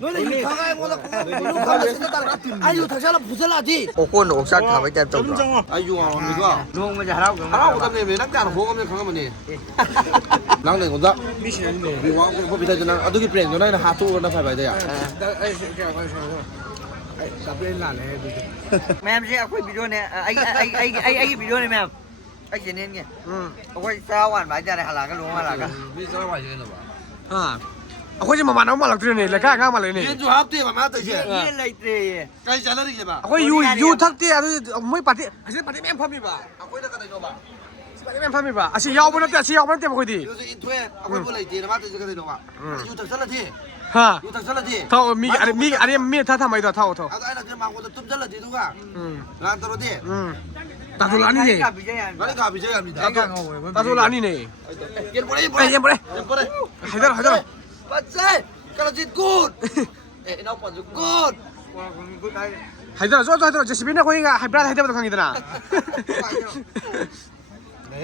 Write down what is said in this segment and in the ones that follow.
너네 가가에 뭐다 누구 가서 쓰다가 아유 다시라 부설라지. 오콘 옥산 가면 될 좀. 아유 왕이가. 누군 지 하라고. 하라고 담네 왜 남자 안 보고 가면 돼. 랑네 고다. 미신네. 비 왕고 뭐 비다잖아. 아두기 브랜드 너네 하투 나 파이바야. 에이 답변 나네. Ma'am sẽ quay video này, anh video này ma'am. Anh chỉ nên nghe. Quay sao hoàn bài ra này là cái luôn là cái. 비 살아 와야 되나 봐. အခုချိန်မှာမနောင်းမလောက်တွေ့နေလက်ကားကားမလေးနေ 얘도 합대 봐 맞다 이제. Nhiên lại thì. 까지 잘하게 봐. အခုယူထက်တဲ့မွေးပါတဲ့အစပါတိမန်ဖမ်းမိပါ 아코이다 가다 이거 봐. ပါတိမန်ဖမ်းမိပါအစီရောက်မလို့တက်စီရောက်မလို့တက်မခွေးဒီ 요새 인투에 아코이 볼래 이제 맞다 이제 가다 이거 봐. 유탁 살라지. ဟာ 유탁 살라지. ထောက်မီထားထားမိုက်တော့ထောက်ထောက် 아도 아이나 그냥 막고도 좀 잘라지 누가. 난 떨어지. တာဆိုလာနီနေ Gặp bị chơi à? 많이 가 비져야 합니다. တာဆိုလာနီနေ 얘 보래 အေး 보래. ရင်ပလဲ 얘 보래. ဟိုက်တော့ 맞지? 까라지 굿. 에 나오빠 굿. ဟိုက်တော့စောစောဂျက်စပင်းနဲ့ခွေးကဟိုက်ဘရဟိုက်တော့ခံနေတာ 네.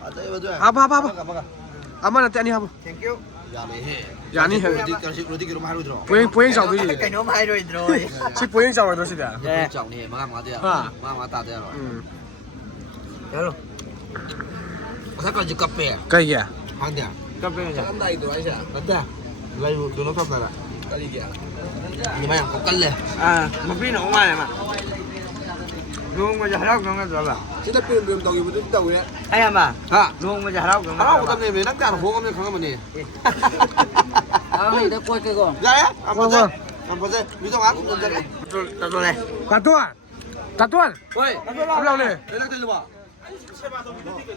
맞아 이거 좋아. 아, 봐. 막아. အမနဲ့တက်နေဟာ Thank you. 야네 해. 야니 해. 로디기로 말로 들어. ပွင့်ဆောင်ပြီး Cái nó hay rồi rồi. ချစ်ပွင့်ဆောင်ရတော့ရှိတယ် 네. 정리 막아 돼요. 막아 다 돼요. Hello. 잠깐 지 카페. ကဲရ 한대야. Cà phê rồi. 한다이도 아니야. 맞다. 라이브 눈 감다라. 깔리기야. 이 마냥 꼭 깔래. À, mà pin nó ngoài này mà. Luôn mà giờ đâu không có rồi. 진짜 삐는 좀 더기 못 있다고 해. Anh em à? 아. Luôn mà giờ đâu không 하라고 담네 왜 남자 안 보고 가면 강하면 돼. À, mày đã quay cái con. 야야? 안 보세? 안 보세? 위동 안 굽는 자리. Rồi này. တတ်တွန်း 왜? ဘယ်လောက်လဲ 연락 들려 봐.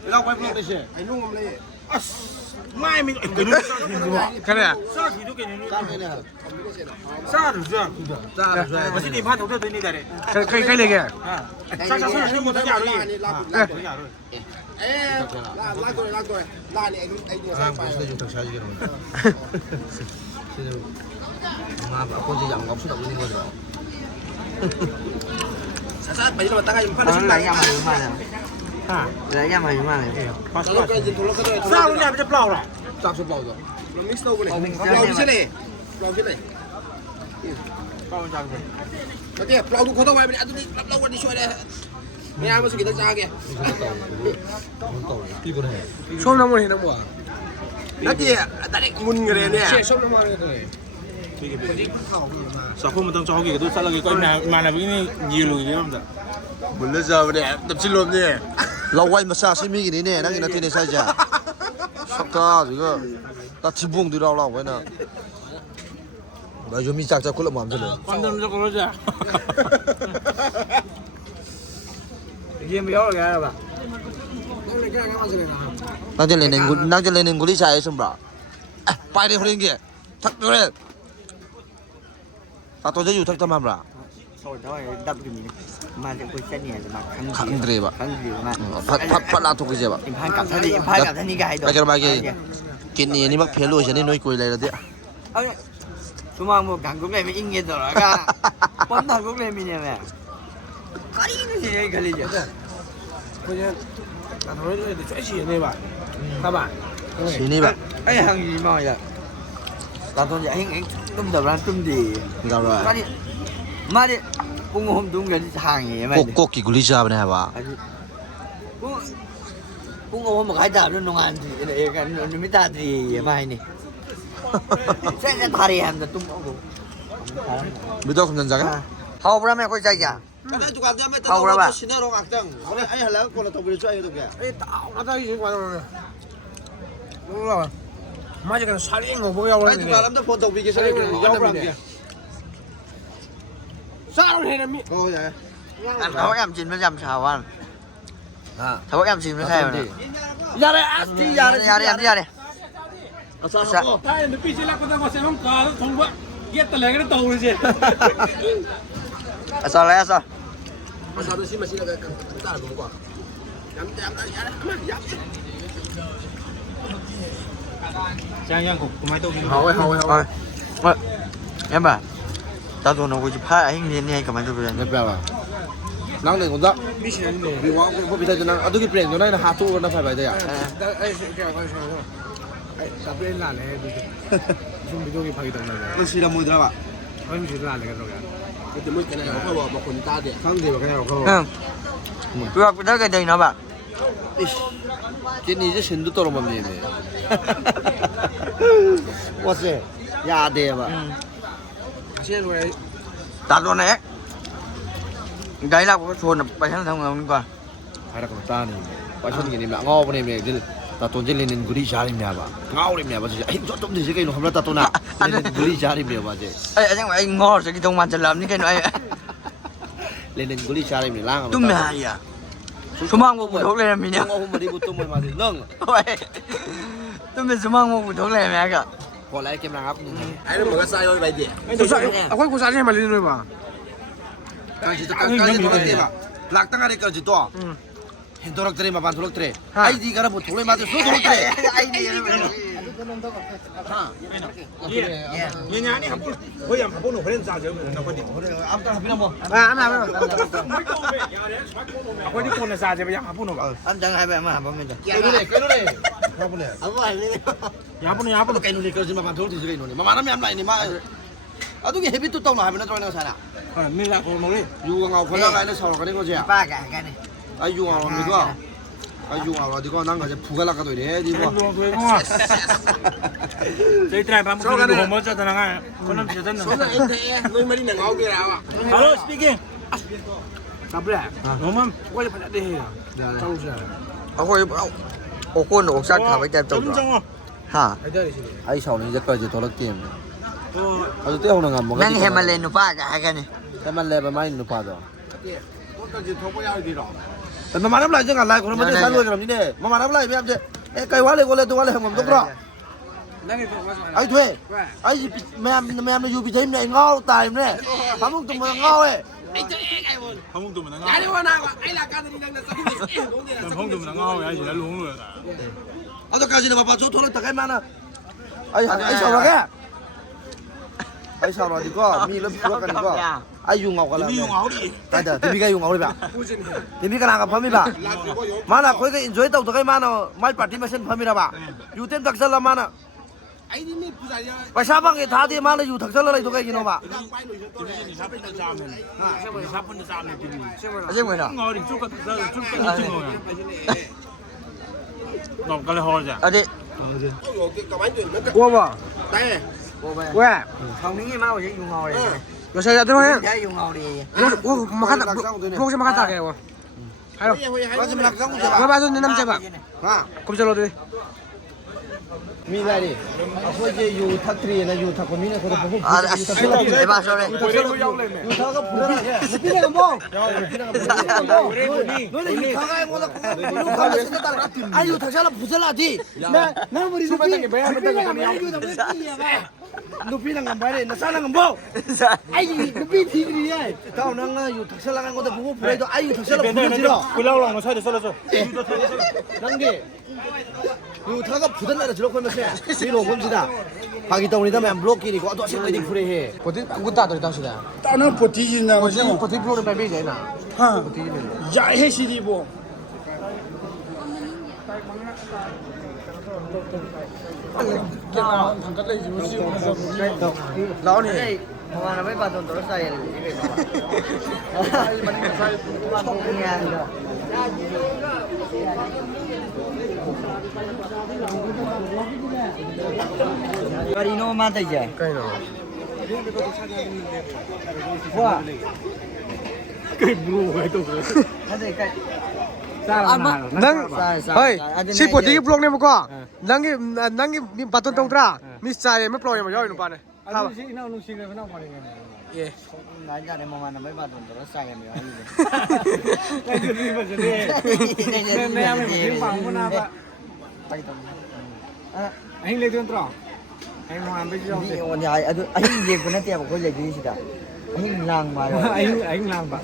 연락 와이 불러 대신. 아이 롱 없네. Mai mình ခရ 까메네. sao được chưa? 자, Mà xin đi phát thấu tới đi đây. ခိုင်လေက Sao sao sao một cái rồi. 아, 무슨 좀 덕사지게 그러면. 아, 아버지 양 없으다 보는 거죠. 사사 빨리 좀 왔다가 좀 Nó lấy em mày mà này. Lấy em mày mà này. 돌아가야지 돌아가야 Sao lúc này bây giờ blau rồi? 짝수 빠우죠. 그럼 믹스 오브네. mình sẽ 블라우 đem 비실래? 블라우 비실래? Blau chẳng rồi. 어때? 블라우도 걷어 와야 돼. 아들이 블라우 어디 쉬어야 돼. 그냥 하면서 기다 짜게. 이거네. ချုံးနမလို့ဟင်းတော့ 나디 나리 문 그래네. ရှေ့ရှုံးနမလို့ sao không tông cho họ cái tôi sao là cái coi mà là cái nhiều rồi đấy không ạ 몰래 잡으네. 납치로 없네. 라와이 마사 시미기네. 나기 나티네 사이자. 속다 이거 나 지붕 들어오라 왜나. 나 요미 짝짝 굴러 마음 들어. quan tâm cho con nó ra Game béo rồi kìa bà. 나절레는 구리 차에 좀 봐. 빨리 흐린 게. 탁 그래. 아 또제 유탁 좀 하라. Thôi thôi đập cái gì mà để quay chân nhẹ mà khăn khăn gì bà? khăn gì mà 팥 라토 그제 봐. em phan cảm thấy đi em phan cảm thấy đi gài rồi bây giờ cái kiến này 막 별로 전에 놓이 꼬이来了的. chúng mà một cẳng cũng này mới in nghe rồi cả bắn thằng cũng này mình nè cái gì đây cái gì vậy ကိုကျတာတော်လေးတွေကျွဲချီနေပါဟုတ်ပါ 신이 봐. cái hàng gì mà vậy tao tôi vậy anh tum tập ra tum gì 이거 봐. mà đi mà đi cũng hôm đúng cái hàng gì mà 꼭꼭 구리 잡네 봐. cũng hôm một cái đạp nó nông ăn thì cái nó mới ta thì mà này sẽ là thà đi hàng là tum ông 믿어 금전자가? hầu ra mày quay chạy à 근데 누가 안 되면 하고 그래봐. 신호로 악당. 그래 아니 하려고 꼴로 더 그려 줘야 되게. အေးတောင်းတာကြီးကွာတော့လို့လားမကြကစားရင်းကိုဘောရောက်လာ 아니 နေ 누가 남자 폰도 비게 서리 야오람 게. စားတော့နေမီ 어 야. ăn thấu em chín với dầm xào ăn 아. thấu em chín với thèm đi ရတယ်အတီးရတယ် ra đi ăn đi ra đi 아싸. တိုင်းနေပြစ်လာကတော့ဆက်မကားထုံးပါရက်တလည်းကတော့တော်ရစီ sao lấy sao 아싸도 심어 심어 따라 먹고. trang yang của máy tôi 하오에 하오에 하오에. thôi em bảo tao tụi nó có chụp hai anh nhìn này cả mấy tụi này 내 빼봐. 랑네 온다. 미신네 비 왕고 뭐 비다잖아. 아두기 브랜드 너네 하투 나 파이바야. 에이 답변 나네 좀 미동이 파기 동네. มันสีละมุยตระบะ 아니 지도 안 되겠어 그냥. มันจะมุยกันไหนเขาบอกมาคนตาเด็ก 상대가 그냥 그거. သူကတက်ကြတယ်နော်ဗျ กินนี่จะเห็นตัวตลอดมันนี่เลยว่าเสียยาเดียบะ 아시는 거에 ตัดตัวไหนไกลแล้วก็ชวนไปทางทางนั้นก่อน อะไรก็ตานี่ว่าชนกันนี่แหละงอปนี่เนี่ยจะตาตัวจะเล่นกุลีชาลิมเนี่ยบะงอเลยเนี่ยบะจะไอ้จอมดิจะกินหนูทำแล้วตาตัวน่ะเล่นกุลีชาลิมเนี่ยบะจะ ไอ้ยังไอ้งอจะกินตรงมันจะลำนี่กันไอ้ เล่นกุลีชาลิมเนี่ยล่าง ตุ้มยาอ่ะสมองกูทุกเลยมีเนี่ย งอหุ่นมาดิบุตุ่มมาดิเรื่อง โอ้ยตุ้มเป็นสมองกูทุกเลยแม่ก็ พอแล้วเกมนะครับไอ้เรื่องมันก็ใส่ไปดิ 고사 아까 고사리 말리는 거 봐. การจิตการการจิตตัวเต็มอ่ะหลักตั้งอะไรกันจิตตัวเห็นตัวรักเตะมาบ้านตัวรักเตะไอ้ดีกันนะบุตรเลยมาตัวสู้ตัวรักเตะ ไอ้นี่ 얘냐니 한번 거의 한 번은 그런 자죠. 나 거기. 아무튼 하피나 뭐 아, 아마. 거기 보는 자제 그냥 한 번은 봐. อันจังให้ไปมาบ่แม่นจ้ะ 깨누네 깨누네 가보네 เอาไว้เลย 야 번은 야 번은 깨누네 그러지 마 반토로 뒤지게 이노네 마마람이 안 나이니 마 아두기 헤비 또 떠나 하면 저러는 사나 밀라 고모리. 유강하고 걸어가 있는 사람 가는 거지 ป้ากันกันนี่ 아 유강하고 이거 아 유강하고 이거 난 가지 부가 나가도 이래 이거 저희들 밤 그거 뭐 쩌다가 그놈 쩌다는. 손은 엔테 너희 말이 내가 오게 나와 바로 스피킹. 잡래. 너만 빨리 빨리 해. 자우자. เอาคนโอ้คนโอ้สัตว์ขาไปแต่ตรงฮะ 아이들이시네. 아이 샤오는 이제까지 돌아 게임 또 아주 떼오는 건 뭐가 นั่งให้มาเล่นป้ากันนี่ 때만 레벨 많이 높아져 마마람 라이 정말 라이 그러면 살로 그럼이네 마마람 라이 배암제 에까이 와래 골래 또 와래 형님 똑그라 나게 또 와서 아이 돼 아이 매암 유비 재밌네 ngao tài nè phá mông tụi mình ngao ấy 방송도 나 아니 원하고 아이 라카들이 난 방송도 나 가고 야 이제 롱로 어디까지는 봐봐 저 돈을 다 개만아 아이 sao rồi kìa ai sao rồi thì có mi lớp trước cái có ai dùng ngọc cái là 미 용아우리 tại giờ thì mi cái dùng ngọc đi bà thì mi cái nào gặp phải mi bà mà là khối cái enjoy tàu cái mà nó mai party mà xem phải mi là bà dù tên thật sự là mà nó 아이님이 부자야. phải sao bằng cái thá thì mà nó dù thật sự là này thôi cái gì nó bà 샤프는 싸움에 샤프는 싸움에 비비 ใช่ไหมล่ะ 어린 쭈까 쭈까 이팅어야 너 갈래 허자 เอาดิ 구워 봐. đây โอ้ไป 왜? เขานี่มาว่าจะอยู่เงาเลย 요새 야들 해. ได้อยู่เงาดี 뭐 막한다. 혹시 막한다 해요. 하요. 마지막 낙상 문제 뭐 봐 봐도 내 남자 봐. à 검절로 돼. mi này đi khối cái dù thật thì là dù thật của mi này khối cái อ่าไอ้บ้าโซ่เลย dù thật có phụ ra kìa mi này không 너네 이 가가에 뭐다 누가 진짜 따라 아유 다시라 부설라지 나 머리 숲이 뭐야 누피랑 안 봐야 나 사는 건 뭐? 아이 누피 티그리야 다운anga 유 다시라 간 것도 보고 보래도 아유 다시라 부러지러 굴라올랑 너 차례 썰어줘 난게 유 다가 부들나라 저렇게 하면서 이로 본지다 하기 때문에 다음에 안 블록끼리 거 어떻게 생각이 그래 버티 그거 따들 당시다. 따는 버티진다고 버티 프로는 빨리 되나? 하 버티면. 야해시리 뭐 나오니. เพราะว่าเราไม่ปาตัวรถไฟเลยนี่เป็นมันงานเด้อกาลิโนมาแต่ใหญ่ 까이노. ว่า 그 무로가 또 그래 นั่นเองใกล้ 난 쌀. 어이 시포티 블록 내면 거. 난게 바톤 동트라. 미스자에 몇 블록에 뭐 여기 봐네. 가. 예. งานจะในมันไม่ปาตัวรถไฟกันอยู่นี่ไปตรงนี่วันใหญ่อะไอ้เด็กคนนั้นเตี้ยบอกเขาใหญ่ดีสิตาไอ้ลางมาแล้วไอ้ลางปะ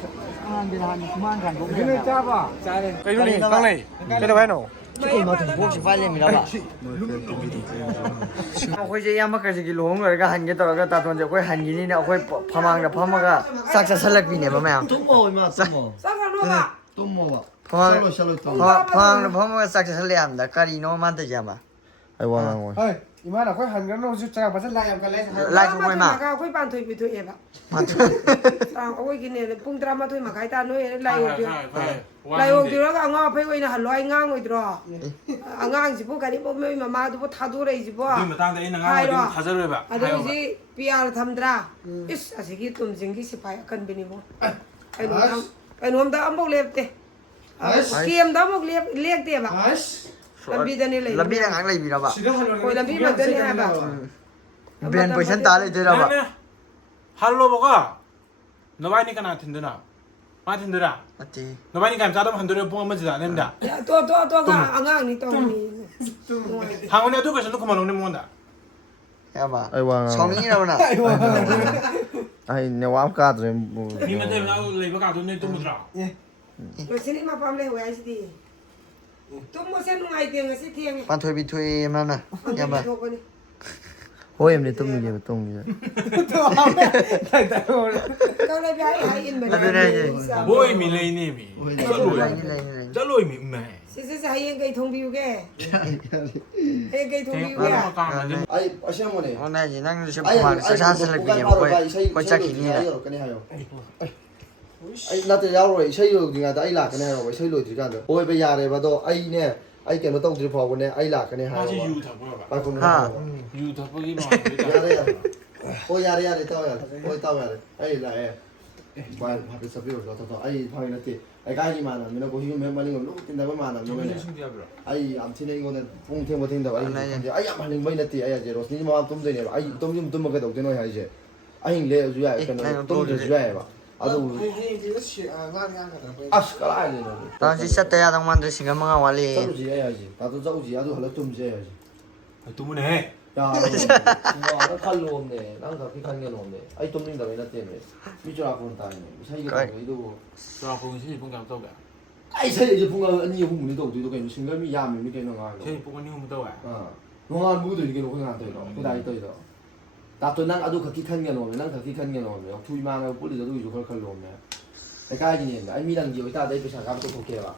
เวลาม่านกันพวกนี้ 까이노니 강래. 그래 왜 너? ที่มาถึงพวกสิฟ้าเล่นมีแล้วป่ะคุยจะยังมากันสิกิโลงเลยก็หันกันตลอดก็ตาตัวจะคุยหันกินนี่เนี่ยคุยพมังแต่พมังก็สักจะสลักปีเนี่ยป่ะแม่ 똥모 임마 똥모พมัง 샬롯 พมังก็สักจะสลักแต่การีโนมันจะยังป่ะไอ้วันนั้นวัน 어이 이만 아까 한 그릇 오지 저랑 벌써 라이브 갈래. ไล่ทุกไปมา ก็ค่อยปานถุยไปถุยเอบะ มาทุก เอาไว้กินเนี่ยปุ้งตรามาถุยมาขายตาน้อยไล่ออกเดียว ใช่ ไล่ออกเดียวแล้วก็งอไปไว้นะหันลอยง้างไว้ตรองางสิพวกกันนี่พวกไม่มาดูพวกทาดูอะไรสิพวก ဒီမတန်းတဲ့ငါငါဒီခါစရဲပါ อะเดี๋ยวสิปีอาร์ทำตราอิสอาศัยกิตุ่มสิงกิสิพายกันเป็นนี่บ่ไอ้หนุ่มตาอัมบอกเล็บเตะเกมตาบอกเล็กเตะบ่ 아이씨. ลำบีตัวนี้เลย ลำบีดังอะไรบีเราปะ 지금 하려고. 거의 남편이 완전히 해봐. เปลี่ยนเปอร์เซ็นต์ตาเลยเจอเราปะ 할로버가 너바이니까 나 든드나 마 든드라 มาจี 너바이니까 자도 한도를 뽕한 번지 안 된다 ตัวอ่างนี่ตัวนี้ 항원이 또 그래서 놓고 말하는 뭔다 แค่ปะ ไอ้วาง สองนี้เราน่ะ ไอ้เนี่ยว่ากาดเลย 니만 되면 나도 레이버 가도 내 동무들아 เราสิมาปั๊มเลยหัวไอ้สิตุ้มโมเสนุ่งไอเตียงสิเทียง ปันถอยบีถอยมันน่ะยังปะ โอ้ยมันตุ้มนี่ตุ้มนี่ ก็เลยไปหาอินแบบ 뭐이 밀레이님이 อะไรนี่อะไรนี่ 짤로이 미매 สิหาอินไก่ทงบิวแกไอ้ไก่ทงบิวแก 아이 아시아모네 โอ้นายจีนั่งชมมาช้าๆสลับกันยังไม่ค่อยจักขี้นี่แหละ 그네 하요 아이 나한테 야로 쉐이로 니가다 아이 라 그네 하요 쉐이로 디간데 오이 베 야래 봐도 아이네 아이 깨노 똥들 보고네 아이 라 그네 하요 아직 유다 보여봐 바꾸는 유다 보기만 야래 오 야래 야래 따와야 오 따와야 아이 라에 말 밥에 서비로 저도 아이 방이나티 아이 가이마나 미나 고히고 멤버링 로 뛴다고 마나 미네 아이 암티네 이거는 봉태 못 된다고 아이 아이 암하는 뭐이나티 아이 제로 스니 뭐 똥들이네 아이 똥좀 먹게 되는 거야 이제 아이 레 주야 똥들 주야 봐 아주 아스카라이네 ตอนที่ชัดแต่ยังต้องมันดูสิ่งมั่งวันเลย 자우지 해야지 나도 자우지 나도 할라 좀 해야지 또문에 야 너 칼로 없네 난 그렇게 간게 없네 아이 좀 닌다 왜 때문에 미줄 아고는 다 있네 사이가 이도 저랑 보기 신이 본게 없다고 아이 사이 이제 뭔가 언니 홍문이도 어디도 그냥 신감이 야미 미게 너가 제일 보고 니 무더워 어 너가 무도 이게 놓고 안 떠 있어 그다 있어 있어 나도 난 아주 그렇게 간게 없네 난 그렇게 간게 없네 두이만하고 뿌리도 이거 걸 칼로 없네 내가 아이니 아이 미랑 기어 이따 내 비상 가면 또 볼게 봐